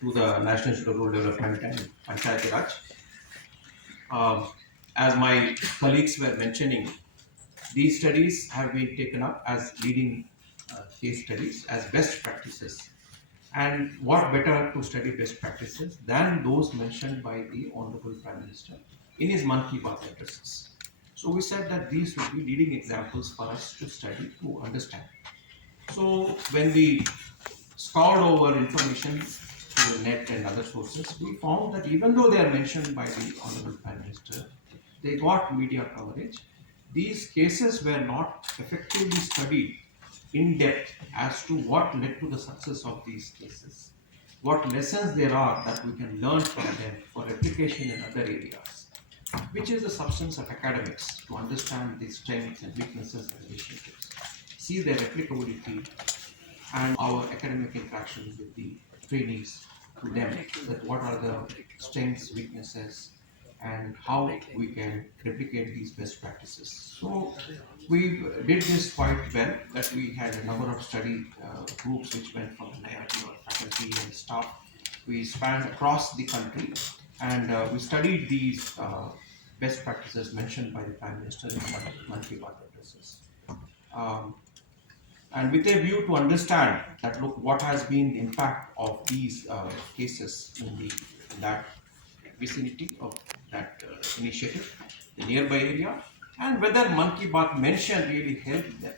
to the National Institute of Rural Development and Panchayati Raj. Um, as my colleagues were mentioning, these studies have been taken up as leading case studies, as best practices. And what better to study best practices than those mentioned by the Honorable Prime Minister in his Mann Ki Baat addresses. So we said that these would be leading examples for us to study, to understand. So when we scoured over information through the net and other sources, we found that even though they are mentioned by the Honorable Prime Minister, they got media coverage. These cases were not effectively studied in depth as to what led to the success of these cases, what lessons there are that we can learn from them for application in other areas, which is the substance of academics to understand the strengths and weaknesses and initiatives, see their applicability and our academic interaction with the trainees to them, that what are the strengths, weaknesses, and how we can replicate these best practices. So we did this quite well, that we had a number of study groups which went from NIRDPR faculty and staff. We spanned across the country, and we studied these best practices mentioned by the Prime Minister in Mann Ki Baat addresses. Um, and with a view to understand that, look, what has been the impact of these cases in that vicinity of that initiative, the nearby area, and whether Mann Ki Baat mention really helped them.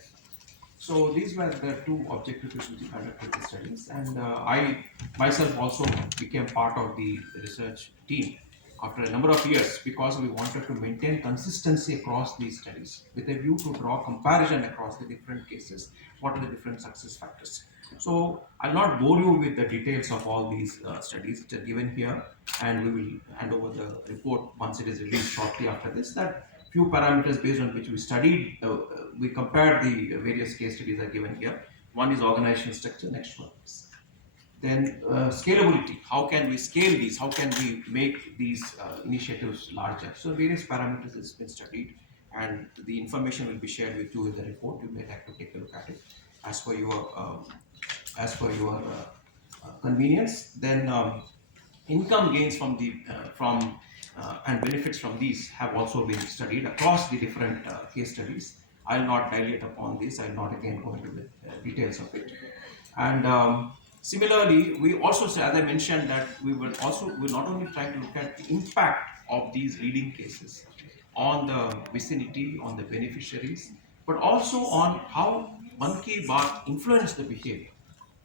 So these were the two objectives which we conducted the studies, and I myself also became part of the research team after a number of years, because we wanted to maintain consistency across these studies with a view to draw comparison across the different cases, what are the different success factors. So I'll not bore you with the details of all these studies which are given here, and we will hand over the report once it is released shortly after this. That few parameters based on which we studied, we compared the various case studies are given here. One is organizational structure, next one is then scalability. How can we scale these? How can we make these initiatives larger? So various parameters has been studied, and the information will be shared with you in the report. You may have to take a look at it as per your convenience. Then income gains from the and benefits from these have also been studied across the different case studies. I'll not dilate upon this. I'll not again go into the details of it. And similarly, we also, as I mentioned, that we're not only trying to look at the impact of these leading cases on the vicinity, on the beneficiaries, but also on how Mann Ki Baat influenced the behavior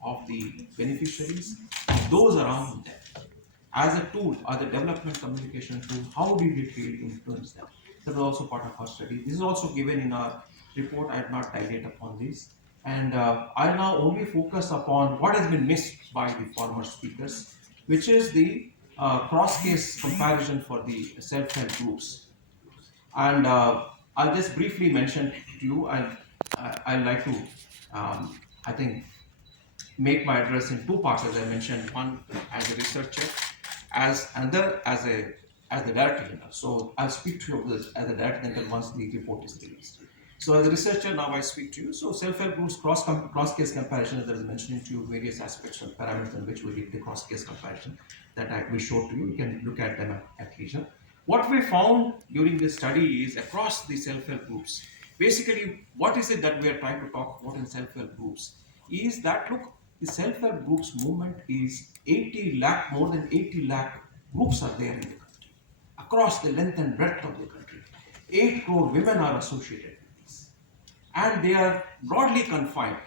of the beneficiaries, of those around them, as a tool, as a development communication tool. How did it really influence them? That was also part of our study. This is also given in our report. I have not dilate upon this. And I now only focus upon what has been missed by the former speakers, which is the cross-case comparison for the self-help groups. And I'll just briefly mention to you, I'd like to, I think, make my address in two parts, as I mentioned, one as a researcher, as another as the director general. So I'll speak to you of this as a director general once the report is released. So as a researcher, now I speak to you. So self-help groups cross-case comparison, as I was mentioning to you, various aspects of parameters in which we did the cross-case comparison that we showed to you. You can look at them at leisure. What we found during this study is across the self-help groups, basically what is it that we are trying to talk about in self-help groups is that, look, the self-help groups movement is 80 lakh, more than 80 lakh groups are there in the country, across the length and breadth of the country. 8 crore women are associated with this, and they are broadly confined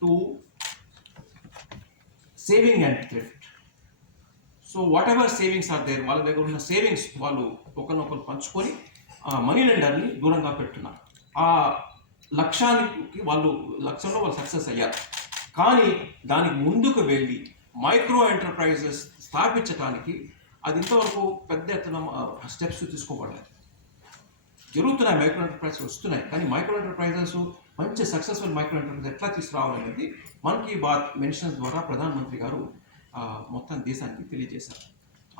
to saving and thrift. So whatever savings are there, వాళ్ళ దగ్గర ఉన్న savings వాళ్ళు ఒకరినొకరు పంచుకొని money లెండర్ని దూరంగా పెట్టున్నారు. ఆ లక్ష్యానికి లక్ష్యంలో వాళ్ళు సక్సెస్ అయ్యారు. కానీ దానికి ముందుకు వెళ్ళి మైక్రో ఎంటర్ప్రైజెస్ స్థాపించడానికి అది ఇంతవరకు పెద్ద ఎత్తున స్టెప్స్ తీసుకోబడలేదు. జరుగుతున్నాయి, మైక్రో ఎంటర్ప్రైజెస్ వస్తున్నాయి, కానీ మైక్రో ఎంటర్ప్రైజెస్ మంచి సక్సెస్ఫుల్ మైక్రో ఎంటర్ప్రైజెస్ ఎట్లా తీసుకురావాలనేది మన్ కీ బాత్ మెన్షన్స్ ద్వారా ప్రధానమంత్రి గారు మొత్తం దేశానికి తెలియజేశారు.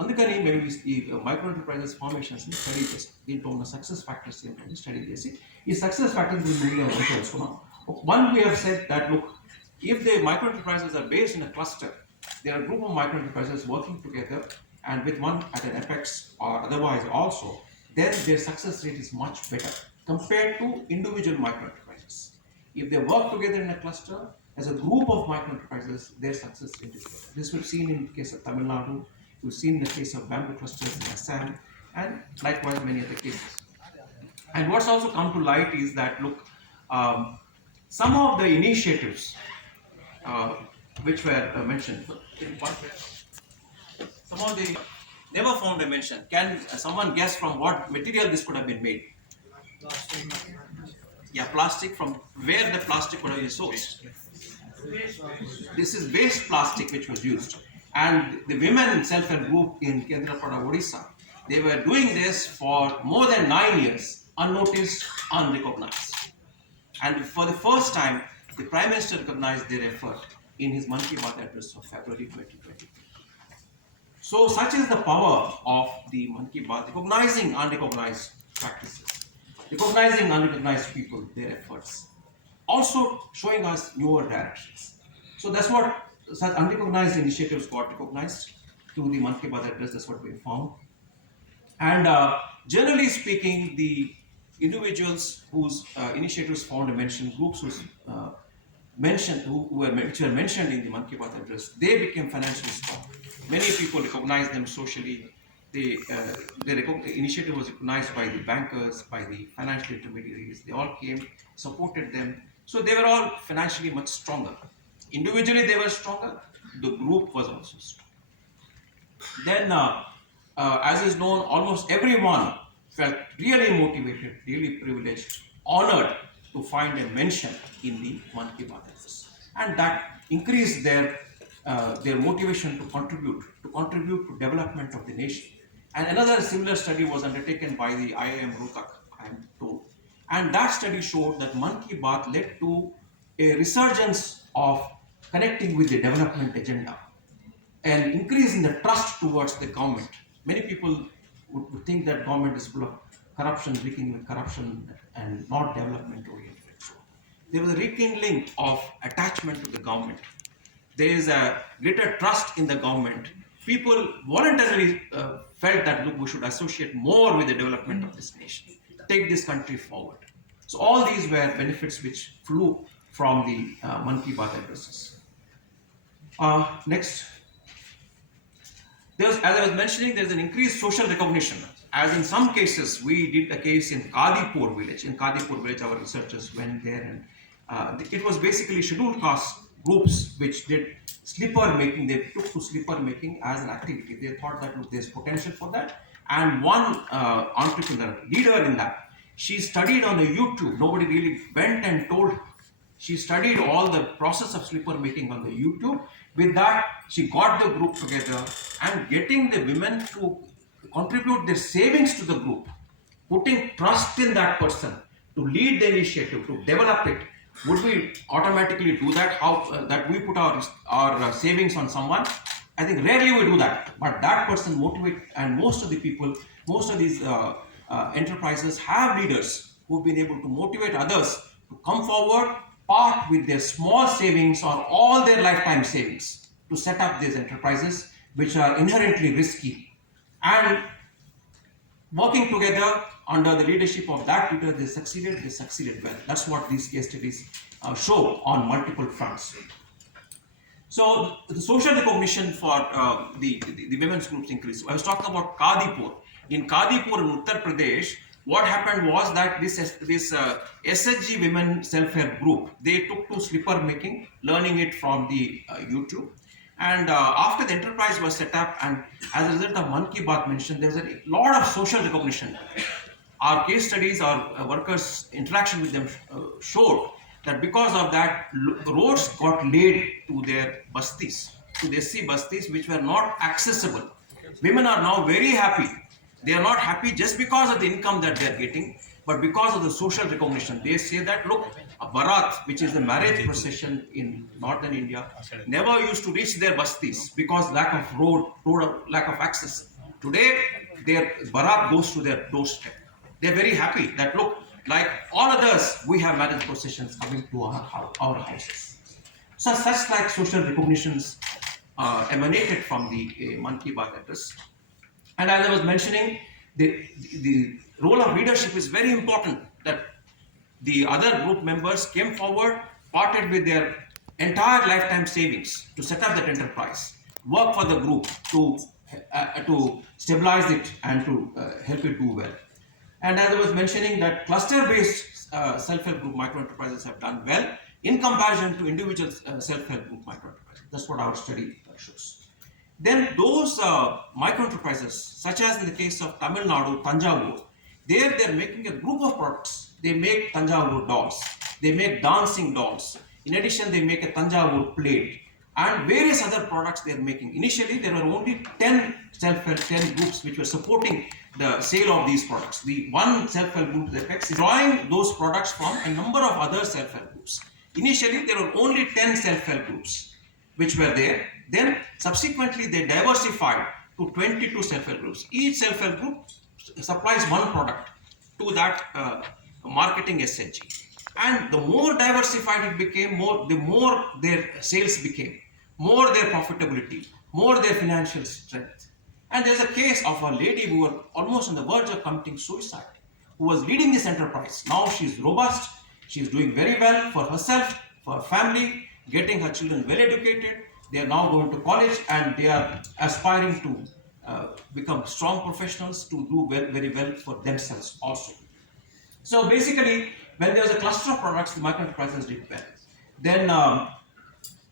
అందుకని మేము ఈ మైక్రో ఎంటర్ప్రైజెస్ ఫార్మేషన్స్ని స్టడీ చేసాం. దీంట్లో ఉన్న సక్సెస్ ఫ్యాక్టర్స్ ఏంటంటే స్టడీ చేసి ఈ సక్సెస్ ఫ్యాక్టర్స్ తెలుసుకున్నాం. One we have said that, look, if the micro enterprises are based in a cluster, There are a group of micro enterprises working together and with one at an apex or otherwise also, then their success rate is much better compared to individual micro enterprises. If they work together in a cluster, as a group of micro enterprises, their success rate is better. This we've seen in the case of Tamil Nadu, we've seen in the case of bamboo clusters in Assam, and likewise many other cases. And what's also come to light is that, look, some of the initiatives uh, which were mentioned, some of the never found a mention. Can someone guess from what material this could have been made? Yeah, plastic. From where the plastic could have been sourced? This is waste plastic which was used. And the women self-help group in Kendrapada, Odisha, they were doing this for more than 9 years, unnoticed, unrecognized. And for the first time, the Prime Minister recognized their effort in his Mann Ki Baat address of February 2020. So such is the power of the Mann Ki Baat, recognizing unrecognized practices, recognizing unrecognized people, their efforts, also showing us newer directions. So that's what such unrecognized initiatives got recognized through the Mann Ki Baat address. That's what we found. And generally speaking, the individuals whose initiatives found a mention, groups whose which were mentioned in the Mann Ki Baat address, they became financially strong. Many people recognized them socially. The initiative was recognized by the bankers, by the financial intermediaries. They all came, supported them. So they were all financially much stronger. Individually, they were stronger. The group was also strong. Then, as is known, almost everyone felt really motivated, really privileged, honored to find a mention in the Mann Ki Baat address, and that increased their motivation to contribute to development of the nation. And another similar study was undertaken by the IIM Rohtak, I am told, and that study showed that Mann Ki Baat led to a resurgence of connecting with the development agenda and increase in the trust towards the government. Many people would think that government is full of corruption, reeking with corruption and not development oriented. So there was a rekindling of attachment to the government. There is a greater trust in the government. People voluntarily felt that, look, we should associate more with the development of this nation, take this country forward. So all these were benefits which flew from the Mann Ki Baat addresses. Next. As I was mentioning, there's an increased social recognition. As in some cases, we did a case in Kadipur village. In Kadipur village, our researchers went there, and it was basically scheduled caste groups which did slipper making. They took to slipper making as an activity. They thought that, look, there's potential for that. And one entrepreneur, leader in that, she studied on the YouTube. Nobody really went and told her. She studied all the process of slipper making on the YouTube. With that, she got the group together, and getting the women to contribute their savings to the group, putting trust in that person to lead the initiative, to develop it. Would we automatically do that? How that we put our savings on someone? I think rarely we do that. But that person motivate, and most of the people, most of these enterprises have leaders who've been able to motivate others to come forward, part with their small savings or all their lifetime savings to set up these enterprises, which are inherently risky. And working together under the leadership of that leader, they succeeded well. That's what these case studies show on multiple fronts. So the social recognition for the women's groups increased. I was talking about Kadipur. In Kadipur in Uttar Pradesh, what happened was that this SHG women self-help group, they took to slipper making, learning it from the YouTube. And after the enterprise was set up, and as a result of Mann Ki Baat mentioned, there was a lot of social recognition. Our case studies, our workers' interaction with them showed that because of that, roads got laid to their bastis, to the SC bastis, which were not accessible. Women are now very happy. They are not happy just because of the income that they are getting, but because of the social recognition. They say that, look, a Baat, which is the marriage procession in northern India, never used to reach their bastis because lack of road, lack of access. Today, their Baat goes to their doorstep. They are very happy that, look, like all others, we have marriage processions coming to our houses. So such like social recognitions emanated from the Mann Ki Baat address. And as I was mentioning, the role of leadership is very important. That the other group members came forward, parted with their entire lifetime savings to set up that enterprise, work for the group to stabilize it and to help it do well. And as I was mentioning, that cluster-based self-help group micro-enterprises have done well in comparison to individual self-help group micro-enterprises. That's what our study shows. Then those micro-enterprises, such as in the case of Tamil Nadu, Tanjavur, there they're making a group of products. They make Tanjavur dolls, they make dancing dolls. In addition, they make a Tanjavur plate and various other products they are making. Initially, there were only 10 self-help, 10 groups which were supporting the sale of these products. The one self-help group, the Apex, is drawing those products from a number of other self-help groups. Initially, there were only 10 self-help groups which were there. Then subsequently, they diversified to 22 self-help groups. Each self-help group supplies one product to that marketing SHG. And the more diversified it became, the more their sales became, more their profitability, more their financial strength. And there's a case of a lady who was almost on the verge of committing suicide, who was leading this enterprise. Now she's robust, she's doing very well for herself, for her family, getting her children well educated. They are now going to college and they are aspiring to become strong professionals to do very well for themselves also. So basically, when there was a cluster of products, the micro-enterprises did well. Then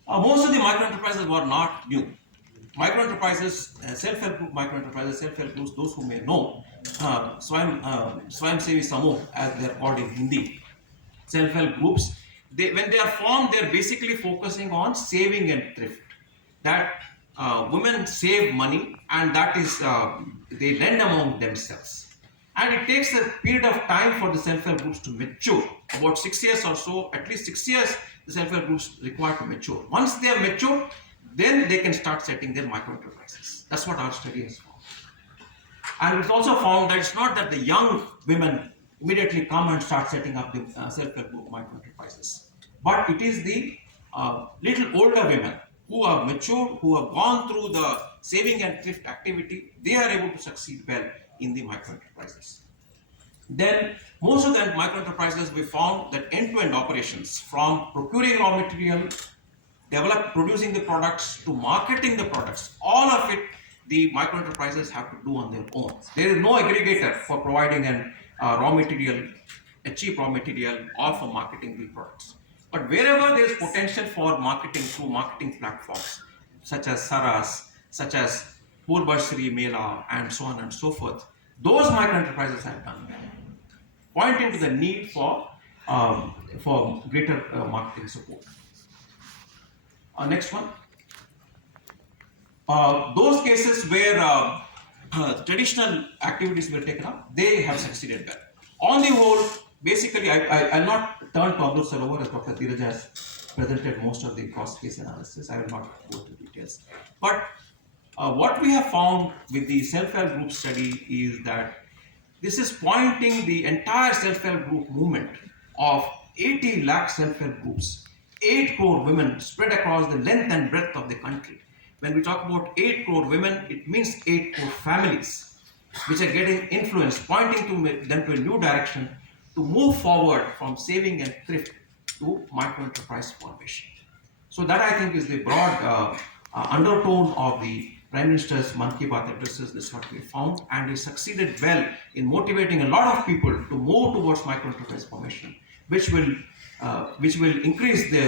most of the micro-enterprises were not new. Micro-enterprises, self-help group micro-enterprises, self-help groups, those who may know, Swayamsevi Samuh, as they are called in Hindi, self-help groups, when they are formed, they are basically focusing on saving and thrift. That women save money and that is, they lend among themselves. And it takes a period of time for the self-help groups to mature. About 6 years or so, at least 6 years, the self-help groups require to mature. Once they are mature, then they can start setting their micro-enterprises. That's what our study has found. And it's also found that it's not that the young women immediately come and start setting up the self-help group micro-enterprises, but it is the little older women who are matured, who have gone through the saving and thrift activity, they are able to succeed well in the micro-enterprises. Then most of the micro-enterprises, we found that end-to-end operations, from procuring raw material, producing the products, to marketing the products, all of it the micro-enterprises have to do on their own. There is no aggregator for providing an raw material, a cheap raw material, or for marketing the products. But wherever there is potential for marketing through marketing platforms, such as Saras, such as Purvashri Mela, and so on and so forth, those micro-enterprises have done well, pointing to the need for greater marketing support. Next one. Those cases where traditional activities were taken up, they have succeeded well. On the whole, basically, I'll not turn to Abdul Salovar, as Dr. Dheeraj has presented most of the cross-case analysis. I will not go into details. But what we have found with the self-help group study is that this is pointing the entire self-help group movement of 80 lakh self-help groups, 8 crore women spread across the length and breadth of the country. When we talk about 8 crore women, it means 8 crore families which are getting influenced, pointing to them to a new direction to move forward from saving and thrift to micro-enterprise formation. So that, I think, is the broad undertone of the Prime Minister's Mann Ki Baat addresses. This is what we found, and he succeeded well in motivating a lot of people to move towards micro-enterprise formation, which will increase the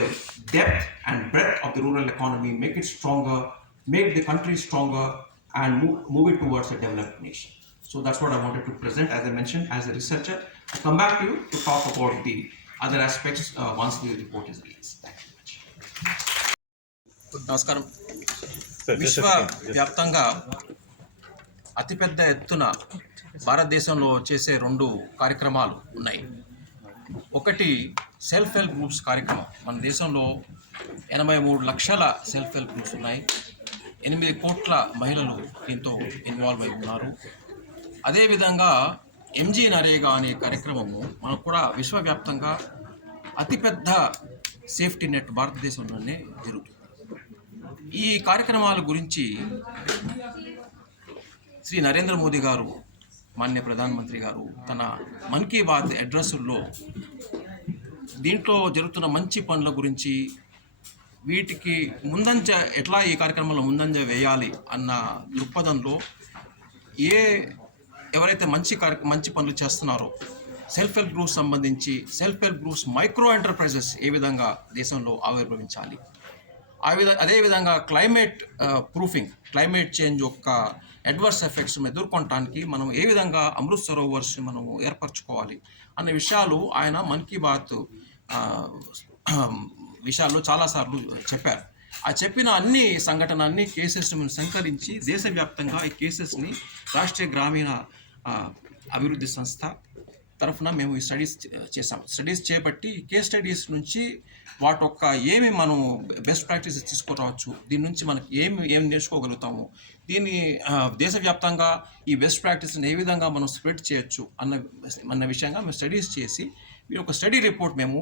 depth and breadth of the rural economy, make it stronger, make the country stronger, and move it towards a developed nation. So that's what I wanted to present, as I mentioned, as a researcher. I'll come back to you to talk about the other aspects once the report is released. Thank you much. నమస్కారం. విశ్వవ్యాప్తంగా అతిపెద్ద ఎత్తున భారతదేశంలో చేసే 2 కార్యక్రమాలు ఉన్నాయి. ఒకటి self help groups కార్యక్రమం. మన దేశంలో 83 లక్షల సెల్ఫ్ హెల్ప్ గ్రూప్స్ ఉన్నాయి. 8 కోట్ల మహిళలు దీంతో ఇన్వాల్వ్ అయి ఉన్నారు. అదేవిధంగా ఎంజీ నరేగా అనే కార్యక్రమము మనకు కూడా విశ్వవ్యాప్తంగా అతిపెద్ద సేఫ్టీ నెట్ భారతదేశంలోనే జరుగుతుంది. ఈ కార్యక్రమాల గురించి శ్రీ నరేంద్ర మోదీ గారు, మాన్య ప్రధానమంత్రి గారు తన మన్ కీ బాత్ అడ్రస్లో దీంట్లో జరుగుతున్న మంచి పనుల గురించి, వీటికి ముందంజ ఎట్లా ఈ కార్యక్రమంలో ముందంజ వేయాలి అన్న దృక్పథంలో ఎవరైతే మంచి పనులు చేస్తున్నారో సెల్ఫ్ హెల్ప్ గ్రూప్స్ సంబంధించి self help groups micro enterprises ఏ విధంగా దేశంలో ఆవిర్భవించాలి, అదేవిధంగా క్లైమేట్ చేంజ్ యొక్క అడ్వర్స్ ఎఫెక్ట్స్ ఎదుర్కొనడానికి మనం ఏ విధంగా అమృత్ సరోవర్స్ మనము ఏర్పరచుకోవాలి అనే విషయాలు ఆయన మన్ కీ బాత్ విషయాల్లో చాలాసార్లు చెప్పారు. ఆ చెప్పిన అన్ని కేసెస్ని మనం సంకలించి దేశవ్యాప్తంగా ఈ కేసెస్ని రాష్ట్రీయ గ్రామీణ అభివృద్ధి సంస్థ తరఫున మేము ఈ స్టడీస్ చేపట్టి కేస్ స్టడీస్ నుంచి ఏమి మనం బెస్ట్ ప్రాక్టీసెస్ తీసుకురావచ్చు, దీని నుంచి మనకి ఏమి నేర్చుకోగలుగుతాము, దీన్ని దేశవ్యాప్తంగా ఈ బెస్ట్ ప్రాక్టీస్ని ఏ విధంగా మనం స్ప్రెడ్ చేయొచ్చు అన్న విషయంగా మేము స్టడీస్ చేసి ఒక స్టడీ రిపోర్ట్ మేము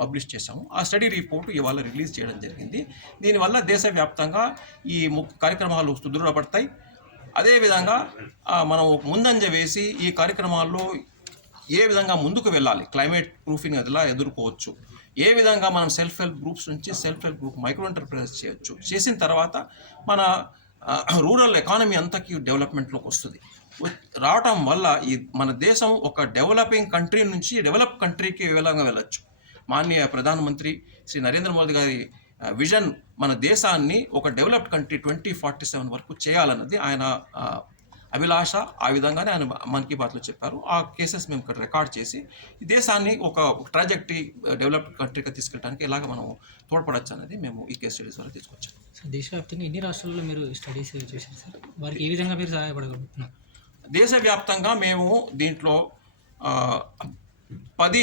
పబ్లిష్ చేసాము. ఆ స్టడీ రిపోర్ట్ ఇవాళ రిలీజ్ చేయడం జరిగింది. దీనివల్ల దేశవ్యాప్తంగా ఈ కార్యక్రమాలు సుదృఢపడతాయి. అదేవిధంగా మనం ముందంజ వేసి ఈ కార్యక్రమాల్లో ఏ విధంగా ముందుకు వెళ్ళాలి, క్లైమేట్ ప్రూఫింగ్ ఎలా ఎదుర్కోవచ్చు, ఏ విధంగా మనం సెల్ఫ్ హెల్ప్ గ్రూప్స్ నుంచి self help group micro enterprises చేయొచ్చు, చేసిన తర్వాత మన రూరల్ ఎకానమీ అంతకి డెవలప్మెంట్లోకి వస్తుంది. రావటం వల్ల మన దేశం ఒక డెవలపింగ్ కంట్రీ నుంచి డెవలప్ కంట్రీకి ఏ విధంగా వెళ్ళచ్చు. మాన్య ప్రధానమంత్రి శ్రీ నరేంద్ర మోదీ గారి విజన్ మన దేశాన్ని ఒక డెవలప్డ్ కంట్రీ 2047 వరకు చేయాలన్నది ఆయన అభిలాష. ఆ విధంగానే ఆయన మన్ కీ బాత్లో చెప్పారు. ఆ కేసెస్ మేము ఇక్కడ రికార్డ్ చేసి ఈ దేశాన్ని ఒక ట్రాజెక్టరీ డెవలప్డ్ కంట్రీగా తీసుకెళ్ళడానికి ఎలాగ మనం తోడ్పడచ్చు అనేది మేము ఈ కేస్ స్టడీస్ వల్ల తీసుకొచ్చాం. సార్, దేశవ్యాప్తంగా ఎన్ని రాష్ట్రాల్లో మీరు స్టడీస్ చేశారు సార్? వారికి ఏ విధంగా మీరు సహాయపడగలుగుతున్నారు? దేశవ్యాప్తంగా మేము దీంట్లో 10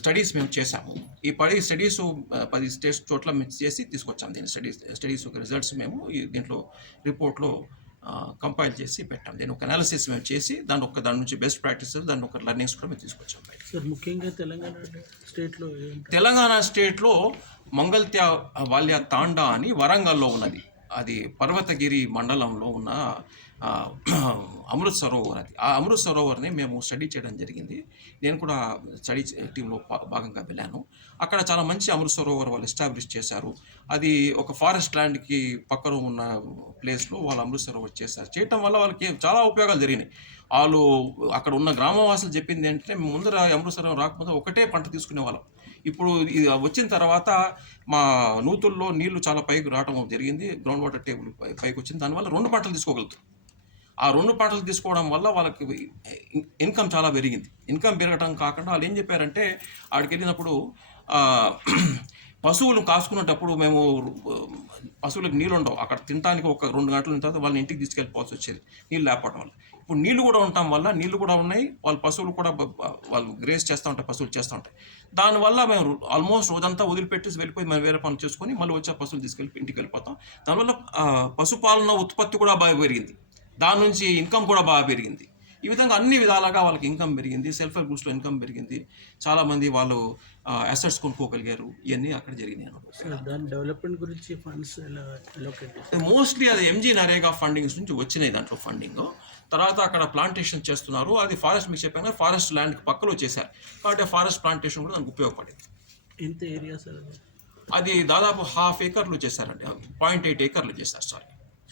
స్టడీస్ మేము చేశాము. ఈ 10 స్టడీస్ 10 స్టేట్స్ చోట్ల మేము చేసి తీసుకొచ్చాము. దీని స్టడీస్ యొక్క రిజల్ట్స్ మేము దీంట్లో రిపోర్ట్లో కంపైల్ చేసి పెట్టాం. దీని ఒక అనాలిసిస్ మేము చేసి దాని నుంచి బెస్ట్ ప్రాక్టీసెస్, దాని ఒక లెర్నింగ్స్ కూడా మేము తీసుకొచ్చాం. సార్, ముఖ్యంగా తెలంగాణ స్టేట్లో మంగళత్య వాల్య తాండా అని వరంగల్లో ఉన్నది. అది పర్వతగిరి మండలంలో ఉన్న అమృత్ సరోవర్. ఆ అమృత్ సరోవర్ని మేము స్టడీ చేయడం జరిగింది. నేను కూడా స్టడీ టీంలో భాగంగా వెళ్ళాను. అక్కడ చాలా మంచి అమృత్ సరోవర్ వాళ్ళు ఎస్టాబ్లిష్ చేశారు. అది ఒక ఫారెస్ట్ ల్యాండ్కి పక్కన ఉన్న ప్లేస్లో వాళ్ళు అమృత్ సరోవర్ చేశారు. చేయటం వల్ల వాళ్ళకి చాలా ఉపయోగాలు జరిగినాయి. వాళ్ళు అక్కడ ఉన్న గ్రామవాసులు చెప్పింది ఏంటంటే, ముందర అమృత్ సరోవర్ రాకపోతే ఒకటే పంట తీసుకునేవాళ్ళం. ఇప్పుడు ఇది వచ్చిన తర్వాత మా నూతుల్లో నీళ్లు చాలా పైకి రావడం జరిగింది. గ్రౌండ్ వాటర్ టేబుల్ పైకి వచ్చింది. దానివల్ల 2 పంటలు తీసుకోగలుగుతాం. ఆ 2 పంటలు తీసుకోవడం వల్ల వాళ్ళకి ఇన్కమ్ చాలా పెరిగింది. ఇన్కమ్ పెరగడం కాకుండా వాళ్ళు ఏం చెప్పారంటే, ఆడికి వెళ్ళినప్పుడు పశువులు కాసుకునేటప్పుడు మేము పశువులకు నీళ్ళు ఉండవు. అక్కడ తినడానికి ఒక 2 గంటల తర్వాత వాళ్ళని ఇంటికి తీసుకెళ్ళిపోవాల్సి వచ్చేది నీళ్ళు లేకపోవడం వల్ల. ఇప్పుడు నీళ్ళు కూడా ఉండటం వల్ల నీళ్ళు కూడా ఉన్నాయి, వాళ్ళ పశువులు కూడా వాళ్ళు గ్రేస్ చేస్తూ ఉంటాయి, పశువులు చేస్తూ ఉంటాయి. దానివల్ల మేము ఆల్మోస్ట్ రోజంతా వదిలిపెట్టేసి వెళ్ళిపోయి మేము వేరే పనులు చేసుకొని మళ్ళీ వచ్చే పశువులు తీసుకెళ్ళి ఇంటికి వెళ్ళిపోతాం. దానివల్ల పశుపాలన ఉత్పత్తి కూడా బాగా పెరిగింది. దాని నుంచి ఇన్కమ్ కూడా బాగా పెరిగింది. ఈ విధంగా అన్ని విధాలుగా వాళ్ళకి ఇన్కమ్ పెరిగింది. సెల్ఫ్ హెల్ప్ గ్రూప్స్లో ఇన్కమ్ పెరిగింది. చాలామంది వాళ్ళు అసెట్స్ కొనుక్కోగలిగారు. ఇవన్నీ అక్కడ జరిగినాయి అన్నమాట. దాని డెవలప్మెంట్ గురించి ఫండ్స్ మోస్ట్లీ అది ఎంజీ నరేగా ఫండింగ్స్ నుంచి వచ్చినాయి. దాంట్లో ఫండింగ్ తర్వాత అక్కడ ప్లాంటేషన్ చేస్తున్నారు. అది ఫారెస్ట్, మీకు చెప్పాను, ఫారెస్ట్ ల్యాండ్కి పక్కలో చేశారు కాబట్టి ఫారెస్ట్ ప్లాంటేషన్ కూడా దానికి ఉపయోగపడింది. ఎంత ఏరియా సార్? అది దాదాపు 1/2 ఏకర్లు చేశారండి. 0.8 ఏకర్లు చేశారు. సారీ,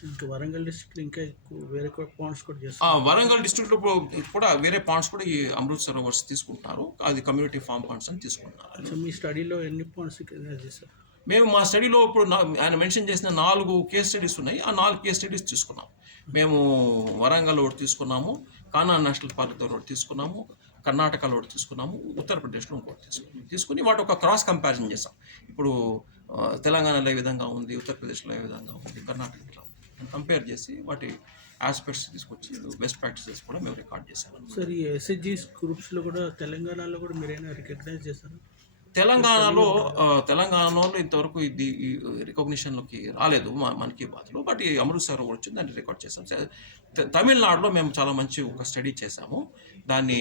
ఇంకా వరంగల్ డిస్ట్రిక్ట్ ఇంకా ఎక్కువ వేరే పాండ్స్ కూడా చేస్తారు. వరంగల్ డిస్ట్రిక్ట్లో కూడా వేరే పాండ్స్ కూడా ఈ అమృత్ సరోవర్స్ తీసుకుంటున్నారు. అది కమ్యూనిటీ ఫార్మ్ పాండ్స్ అని తీసుకుంటున్నారు. మీ స్టడీలో ఎన్ని పాండ్స్ చేశారు? మేము మా స్టడీలో ఇప్పుడు ఆయన మెన్షన్ చేసిన 4 కేస్ స్టడీస్ ఉన్నాయి. ఆ 4 కేస్ స్టడీస్ తీసుకున్నాం. మేము వరంగల్ ఒకటి తీసుకున్నాము, కానా నేషనల్ పార్క్తో ఒకటి తీసుకున్నాము, కర్ణాటకలో ఒకటి తీసుకున్నాము, ఉత్తరప్రదేశ్లో ఇంకోటి తీసుకుని వాటి ఒక క్రాస్ కంపారిజన్ చేసాం. ఇప్పుడు తెలంగాణలో ఏ విధంగా ఉంది, ఉత్తరప్రదేశ్లో ఏ విధంగా ఉంది, కర్ణాటకలో కంపేర్ చేసి వాటి ఆస్పెక్ట్స్ తీసుకొచ్చి బెస్ట్ ప్రాక్టీసెస్ కూడా మేము రికార్డ్ చేసాము. సార్, ఈ ఎస్హెచ్జి గ్రూప్స్లో కూడా తెలంగాణలో కూడా మీరైనా రికగ్నైజ్ చేస్తారు? తెలంగాణలో ఇంతవరకు ఇది రికగ్నిషన్లోకి రాలేదు మన్ కీ బాత్లో. బట్ ఈ అమృత్ సరోవర్ వచ్చింది, దాన్ని రికార్డ్ చేసాం. తమిళనాడులో మేము చాలా మంచి ఒక స్టడీ చేసాము. దాన్ని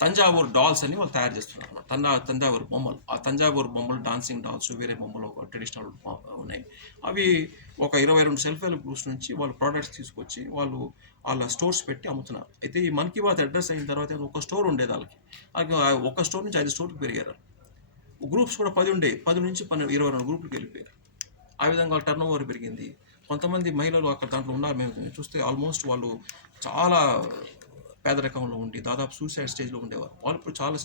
తంజావూరు డాల్స్ అని వాళ్ళు తయారు చేస్తున్నారు అన్నమాట. తంజావూరు బొమ్మలు, ఆ తంజావూరు బొమ్మలు డాన్సింగ్ డాల్స్, వేరే బొమ్మలు ఒక ట్రెడిషనల్ ఉన్నాయి. అవి ఒక 22 సెల్ఫ్ హెల్ప్ గ్రూప్స్ నుంచి వాళ్ళు ప్రోడక్ట్స్ తీసుకొచ్చి వాళ్ళు వాళ్ళ స్టోర్స్ పెట్టి అమ్ముతున్నారు. అయితే ఈ మన్ కీ బాత్ అడ్రస్ అయిన తర్వాత ఒక స్టోర్ ఉండేది వాళ్ళకి, ఒక స్టోర్ నుంచి 5 స్టోర్కి పెరిగారు. గ్రూప్స్ కూడా 10 ఉండేవి, 10 నుంచి 22 గ్రూపులకు వెళ్ళిపోయారు. ఆ విధంగా వాళ్ళ టర్న్ ఓవర్ పెరిగింది. కొంతమంది మహిళలు అక్కడ దాంట్లో ఉన్నారు, మేము చూస్తే ఆల్మోస్ట్ వాళ్ళు చాలా పేదరికంలో ఉండి దాదాపు సూసైడ్ స్టేజ్లో ఉండేవారు. వాళ్ళు ఇప్పుడు చాలా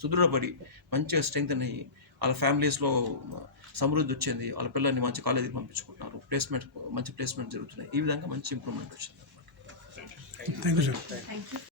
సుదృఢపడి మంచిగా స్ట్రెంగ్త్ అయ్యి వాళ్ళ ఫ్యామిలీస్లో సమృద్ధి వచ్చింది, వాళ్ళ పిల్లల్ని మంచి కాలేజీకి పంపించుకుంటున్నారు, మంచి ప్లేస్మెంట్ జరుగుతున్నాయి. ఈ విధంగా మంచి ఇంప్రూవ్మెంట్ వచ్చింది. Thank you sir.